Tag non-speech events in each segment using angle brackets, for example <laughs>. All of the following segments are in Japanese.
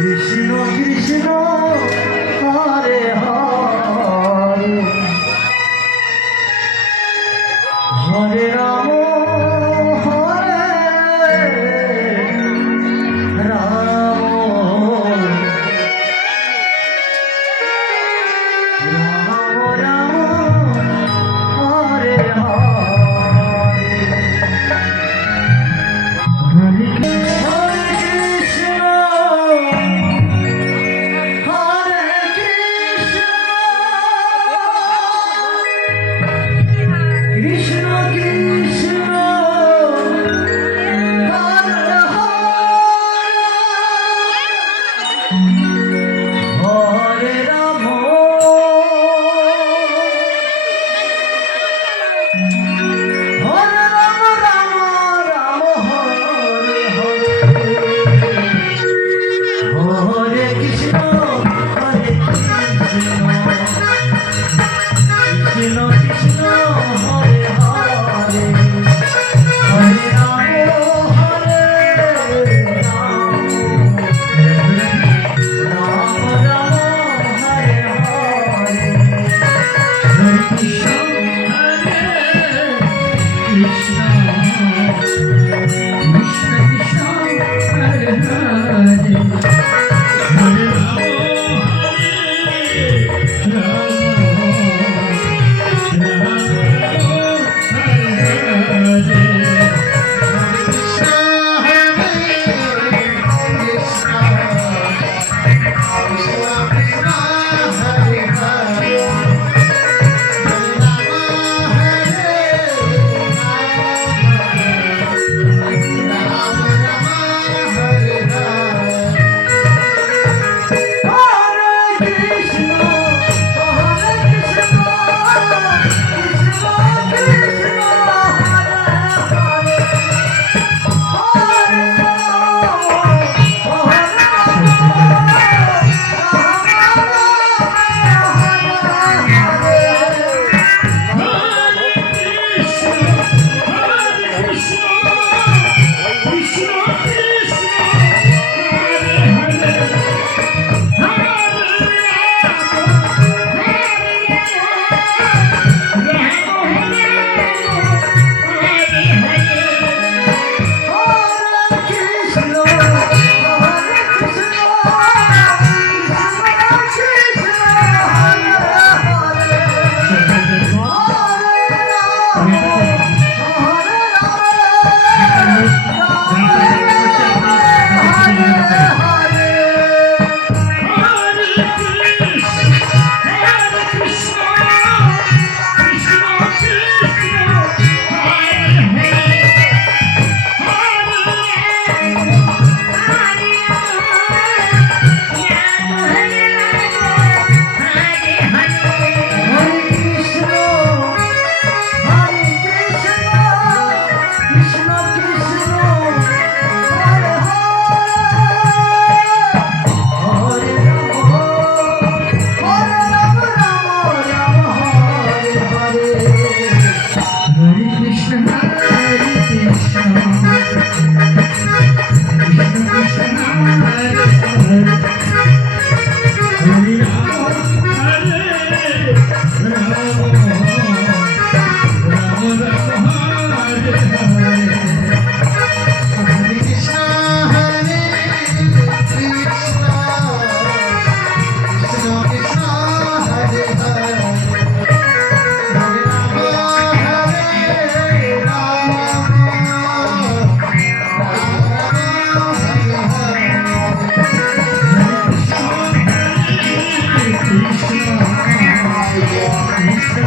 Hare Ram, Hare Ram. Mm-hmm.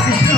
Thank <laughs> you.